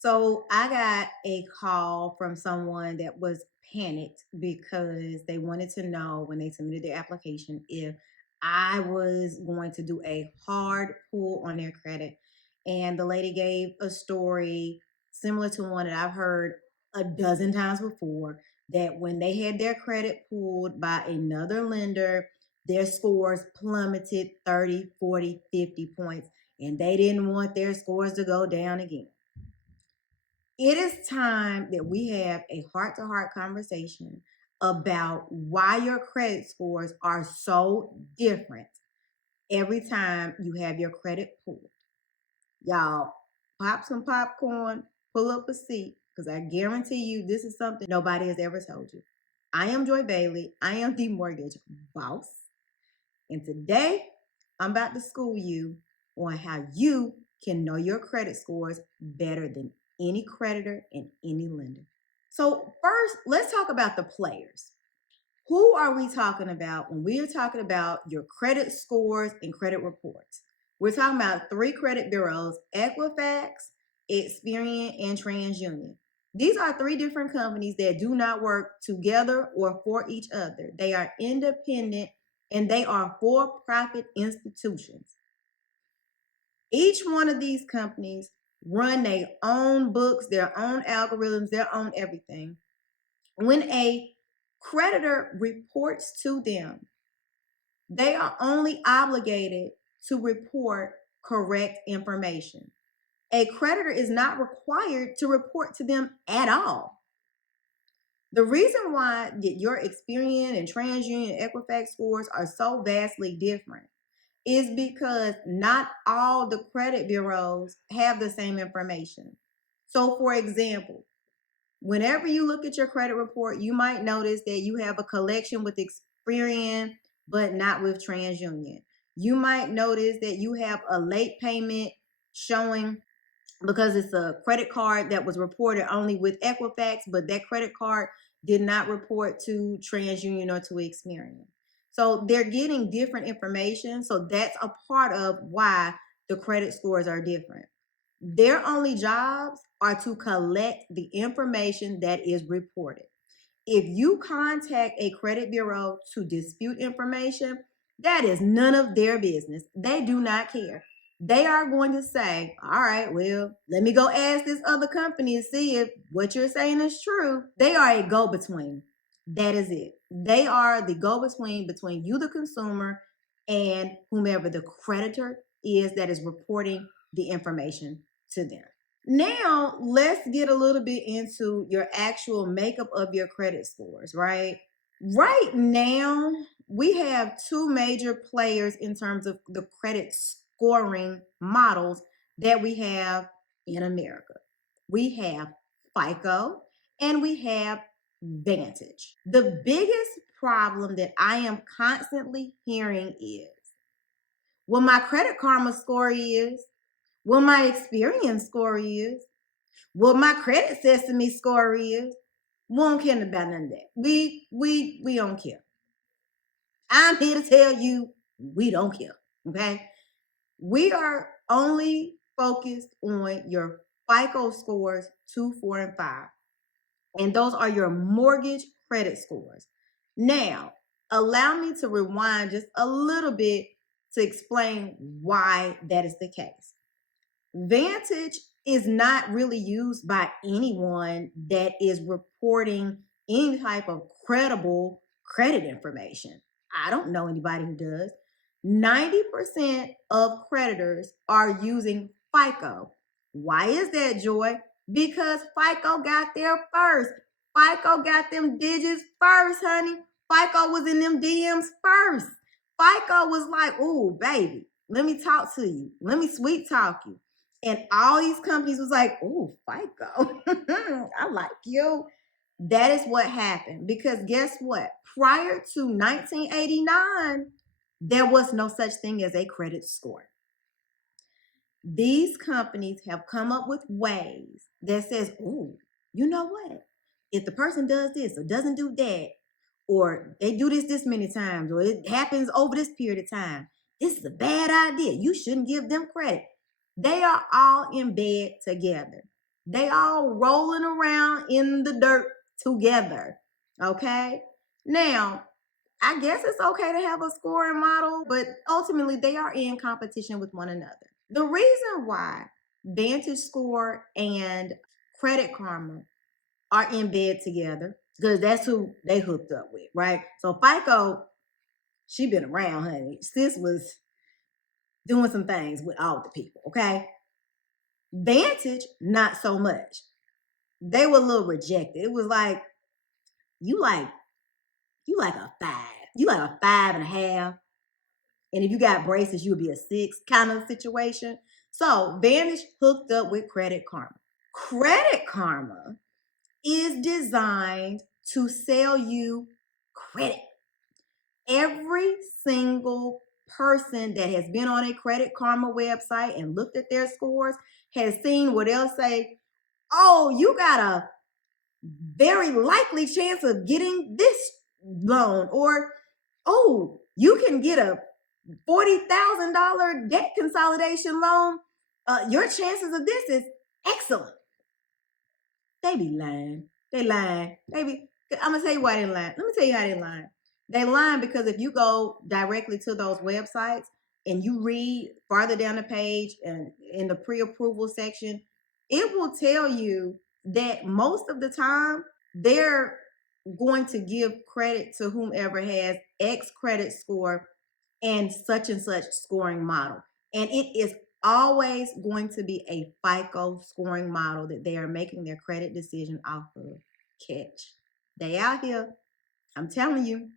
So I got a call from someone that was panicked because they wanted to know when they submitted their application if I was going to do a hard pull on their credit. And the lady gave a story similar to one that I've heard a dozen times before, that when they had their credit pulled by another lender, their scores plummeted 30, 40, 50 points, and they didn't want their scores to go down again. It is time that we have a heart-to-heart conversation about why your credit scores are so different every time you have your credit pulled. Y'all, pop some popcorn, pull up a seat, because I guarantee you this is something nobody has ever told you. I am Joy Bailey. I am the mortgage boss. And today I'm about to school you on how you can know your credit scores better than any creditor and any lender. So first, let's talk about the players. Who are we talking about when we are talking about your credit scores and credit reports? We're talking about three credit bureaus: Equifax, Experian, and TransUnion. These are three different companies that do not work together or for each other. They are independent and they are for-profit institutions. Each one of these companies run their own books, their own algorithms, their own everything. When a creditor reports to them, they are only obligated to report correct information. A creditor is not required to report to them at all. The reason why your Experian and TransUnion and Equifax scores are so vastly different is because not all the credit bureaus have the same information. So, for example, whenever you look at your credit report, you might notice that you have a collection with Experian, but not with TransUnion. You might notice that you have a late payment showing because it's a credit card that was reported only with Equifax, but that credit card did not report to TransUnion or to Experian. So they're getting different information. So that's a part of why the credit scores are different. Their only jobs are to collect the information that is reported. If you contact a credit bureau to dispute information, that is none of their business. They do not care. They are going to say, all right, well, let me go ask this other company and see if what you're saying is true. They are a go-between. That is it. They are the go-between between you, the consumer, and whomever the creditor is that is reporting the information to them. Now, let's get a little bit into your actual makeup of your credit scores, right? Right now, we have two major players in terms of the credit scoring models that we have in America. We have FICO and we have Vantage. The biggest problem that I am constantly hearing is, well, my Credit Karma score is, well, my Experience score is, well, my Credit Sesame score is. We don't care about none of that. We don't care. I'm here to tell you we don't care. Okay. We are only focused on your FICO scores 2, 4, and 5. And those are your mortgage credit scores. Now, allow me to rewind just a little bit to explain why that is the case. Vantage is not really used by anyone that is reporting any type of credible credit information. I don't know anybody who does. 90% of creditors are using FICO. Why is that, Joy? Because FICO got there first. FICO got them digits first, honey. FICO was in them DMs first. FICO was like, "Ooh, baby, let me talk to you. Let me sweet talk you." And all these companies was like, "Oh, FICO, I like you." That is what happened. Because guess what? Prior to 1989, there was no such thing as a credit score. These companies have come up with ways that says, "Oh, you know what? If the person does this or doesn't do that, or they do this many times, or it happens over this period of time, this is a bad idea. You shouldn't give them credit." They are all in bed together. They all rolling around in the dirt together. Okay. Now, I guess it's okay to have a scoring model, but ultimately they are in competition with one another. The reason why Vantage Score and Credit Karma are in bed together, because that's who they hooked up with, right? So FICO, she been around, honey. Sis was doing some things with all the people, okay? Vantage, not so much. They were a little rejected. It was like, you like you like a 5. You like a 5.5. And if you got braces, you would be a 6 kind of situation. So Vantage hooked up with Credit Karma. Credit Karma is designed to sell you credit. Every single person that has been on a Credit Karma website and looked at their scores has seen what they'll say, oh, you got a very likely chance of getting this loan, or oh, you can get a $40,000 debt consolidation loan. Your chances of this is excellent. They be lying. They lying. I'm gonna tell you why they lying. Let me tell you how they lying. They lying because if you go directly to those websites and you read farther down the page and in the pre-approval section, it will tell you that most of the time they're going to give credit to whomever has X credit score and such scoring model. And it is always going to be a FICO scoring model that they are making their credit decision off of. Catch. They out here. I'm telling you.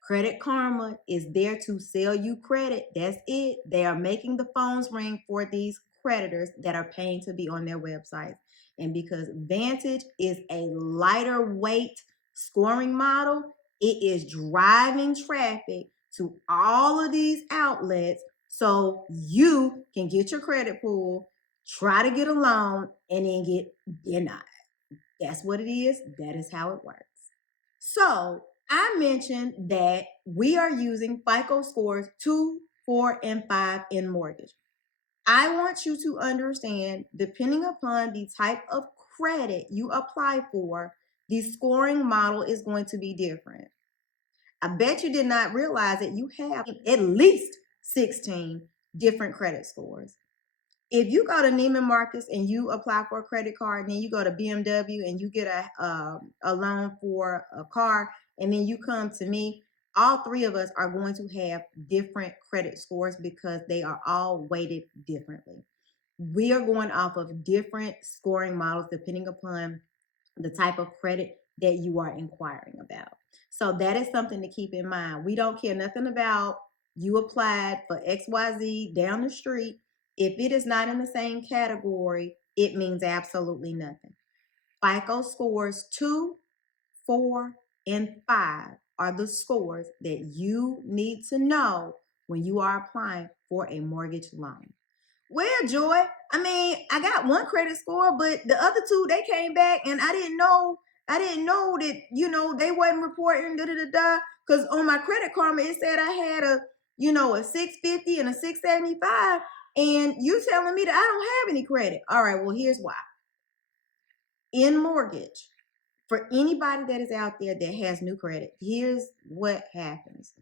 Credit Karma is there to sell you credit. That's it. They are making the phones ring for these creditors that are paying to be on their websites. And because Vantage is a lighter weight scoring model, it is driving traffic to all of these outlets so you can get your credit pull, try to get a loan, and then get denied. That's what it is. That is how it works. So I mentioned that we are using FICO scores 2, 4, and 5 in mortgage. I want you to understand, depending upon the type of credit you apply for, the scoring model is going to be different. I bet you did not realize that you have at least 16 different credit scores. If you go to Neiman Marcus and you apply for a credit card, and then you go to BMW and you get a loan for a car, and then you come to me, all three of us are going to have different credit scores because they are all weighted differently. We are going off of different scoring models depending upon the type of credit that you are inquiring about. So that is something to keep in mind. We don't care nothing about you applied for XYZ down the street. If it is not in the same category, it means absolutely nothing. FICO scores 2, 4, and 5 are the scores that you need to know when you are applying for a mortgage loan. Well, Joy, I mean, I got one credit score, but the other two, they came back and I didn't know that, they wasn't reporting because on my Credit Karma, it said I had a 650 and a 675, and you telling me that I don't have any credit. All right, well, here's why. In mortgage, for anybody that is out there that has new credit, here's what happens.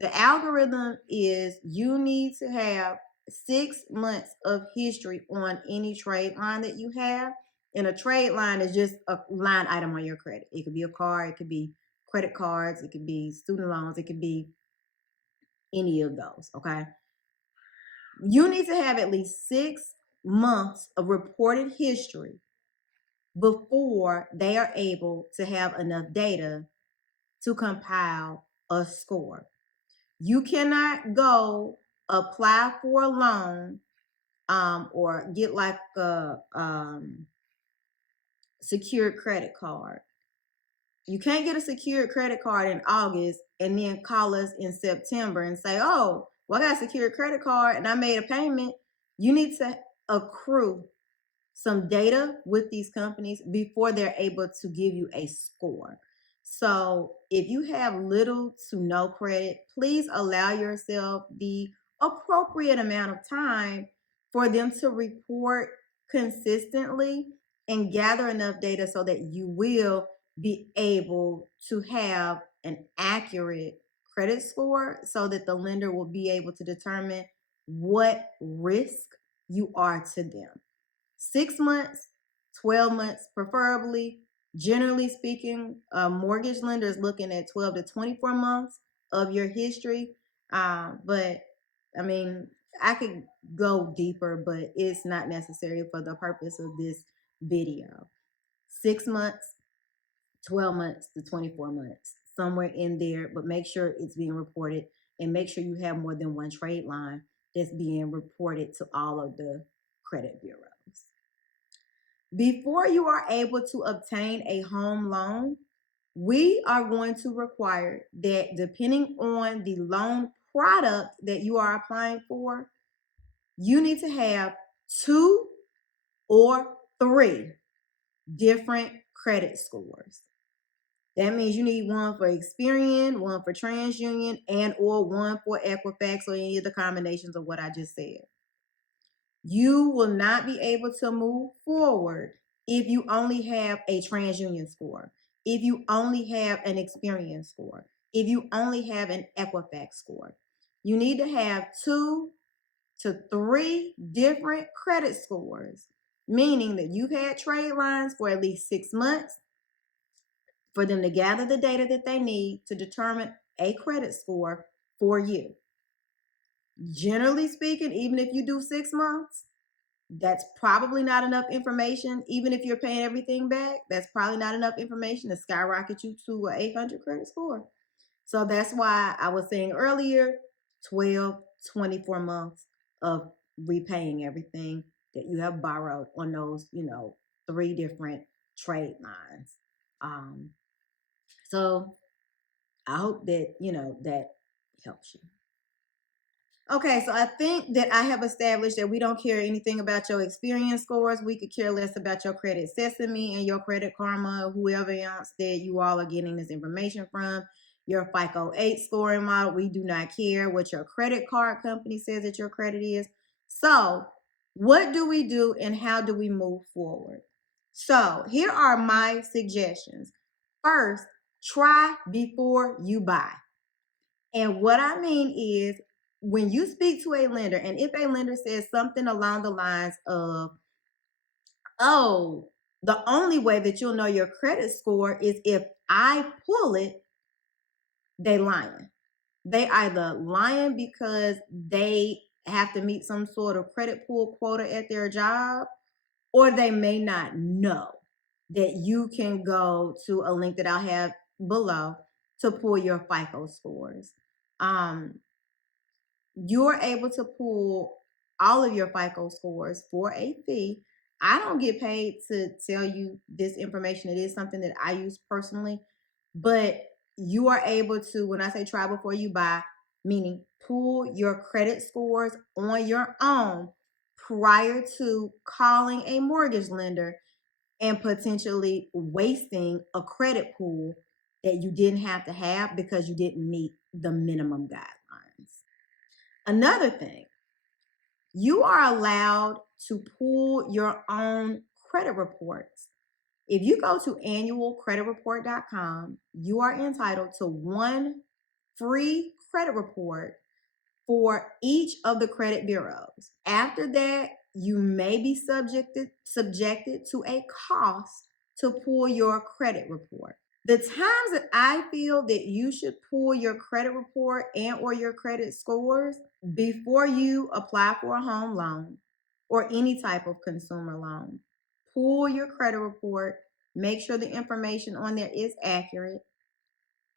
The algorithm is you need to have 6 months of history on any trade line that you have. And a trade line is just a line item on your credit. It could be a car, it could be credit cards, it could be student loans, it could be any of those, okay? You need to have at least 6 months of reported history before they are able to have enough data to compile a score. You cannot go apply for a loan or get like a secured credit card. You can't get a secured credit card in August and then call us in September and say, oh, well, I got a secured credit card and I made a payment. You need to accrue some data with these companies before they're able to give you a score. So if you have little to no credit, please allow yourself the appropriate amount of time for them to report consistently and gather enough data so that you will be able to have an accurate credit score so that the lender will be able to determine what risk you are to them. 6 months, 12 months, preferably. Generally speaking, a mortgage lender is looking at 12 to 24 months of your history. But I mean, I could go deeper, but it's not necessary for the purpose of this video. 6 months, 12 months to 24 months, somewhere in there, but make sure it's being reported and make sure you have more than one trade line that's being reported to all of the credit bureaus. Before you are able to obtain a home loan, we are going to require that depending on the loan product that you are applying for, you need to have 2 or 3 different credit scores. That means you need one for Experian, one for TransUnion, and or one for Equifax or any of the combinations of what I just said. You will not be able to move forward if you only have a TransUnion score, if you only have an Experian score, if you only have an Equifax score. You need to have 2 to 3 different credit scores, meaning that you've had trade lines for at least 6 months for them to gather the data that they need to determine a credit score for you. Generally speaking, even if you do 6 months, that's probably not enough information. Even if you're paying everything back, that's probably not enough information to skyrocket you to an 800 credit score. So that's why I was saying earlier, 12, 24 months of repaying everything that you have borrowed on those, 3 different trade lines. So I hope that, that helps you. Okay, so I think that I have established that we don't care anything about your experience scores. We could care less about your credit sesame and your credit karma, whoever else that you all are getting this information from. Your FICO 8 scoring model, we do not care what your credit card company says that your credit is. So what do we do and how do we move forward? So here are my suggestions. First, try before you buy. And what I mean is when you speak to a lender, and if a lender says something along the lines of, oh, the only way that you'll know your credit score is if I pull it, they lying. They either lying because they have to meet some sort of credit pool quota at their job, or they may not know that you can go to a link that I'll have below to pull your FICO scores. You're able to pull all of your FICO scores for a fee. I don't get paid to tell you this information. It is something that I use personally, but you are able to, when I say try before you buy, meaning pull your credit scores on your own prior to calling a mortgage lender and potentially wasting a credit pool that you didn't have to have because you didn't meet the minimum guidelines. Another thing, you are allowed to pull your own credit reports. If you go to annualcreditreport.com, you are entitled to 1 free credit report for each of the credit bureaus. After that, you may be subjected to a cost to pull your credit report. The times that I feel that you should pull your credit report and or your credit scores before you apply for a home loan or any type of consumer loan. Pull your credit report, make sure the information on there is accurate.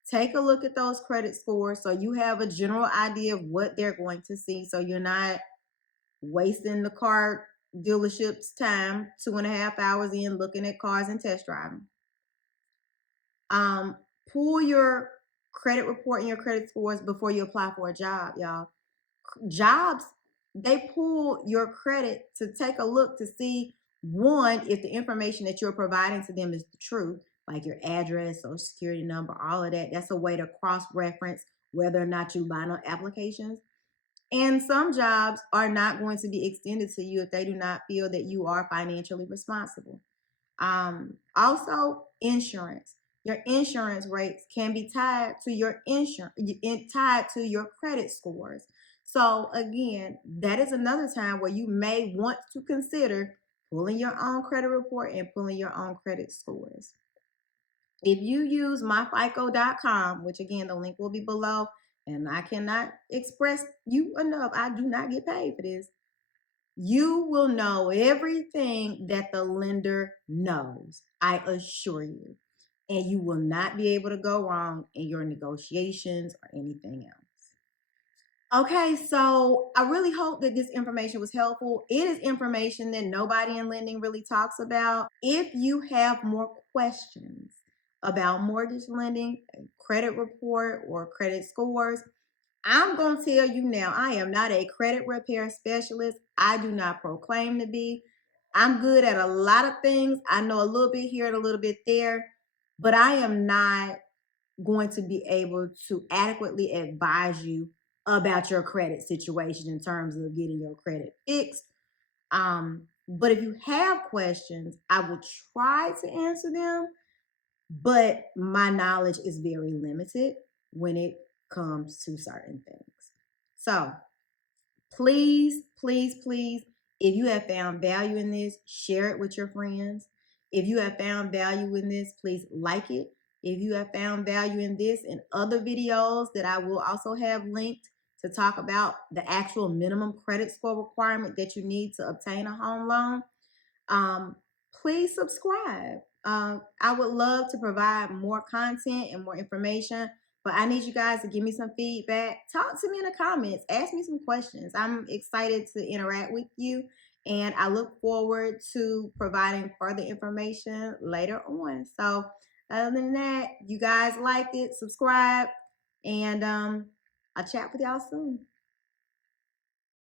Take a look at those credit scores so you have a general idea of what they're going to see, so you're not wasting the car dealership's time 2.5 hours in looking at cars and test driving. Pull your credit report and your credit scores before you apply for a job, y'all. Jobs, they pull your credit to take a look to see, one, if the information that you're providing to them is the truth, like your address, social security number, all of that. That's a way to cross-reference whether or not you line on applications. And some jobs are not going to be extended to you if they do not feel that you are financially responsible. Also, insurance. Your insurance rates can be tied to your tied to your credit scores. So again, that is another time where you may want to consider pulling your own credit report and pulling your own credit scores. If you use myfico.com, which again, the link will be below, and I cannot express you enough, I do not get paid for this. You will know everything that the lender knows, I assure you. And you will not be able to go wrong in your negotiations or anything else. Okay, so I really hope that this information was helpful. It is information that nobody in lending really talks about. If you have more questions about mortgage lending, credit report, or credit scores, I'm going to tell you now, I am not a credit repair specialist. I do not proclaim to be. I'm good at a lot of things. I know a little bit here and a little bit there, but I am not going to be able to adequately advise you about your credit situation in terms of getting your credit fixed. But if you have questions, I will try to answer them, but my knowledge is very limited when it comes to certain things. So please, please, please, if you have found value in this, share it with your friends. If you have found value in this, please like it. If you have found value in this and other videos that I will also have linked to talk about the actual minimum credit score requirement that you need to obtain a home loan, um, please subscribe. I would love to provide more content and more information, but I need you guys to give me some feedback. Talk to me in the comments. Ask me some questions. I'm excited to interact with you, and I look forward to providing further information later on. So, other than that, you guys liked it, subscribe, and I'll chat with y'all soon.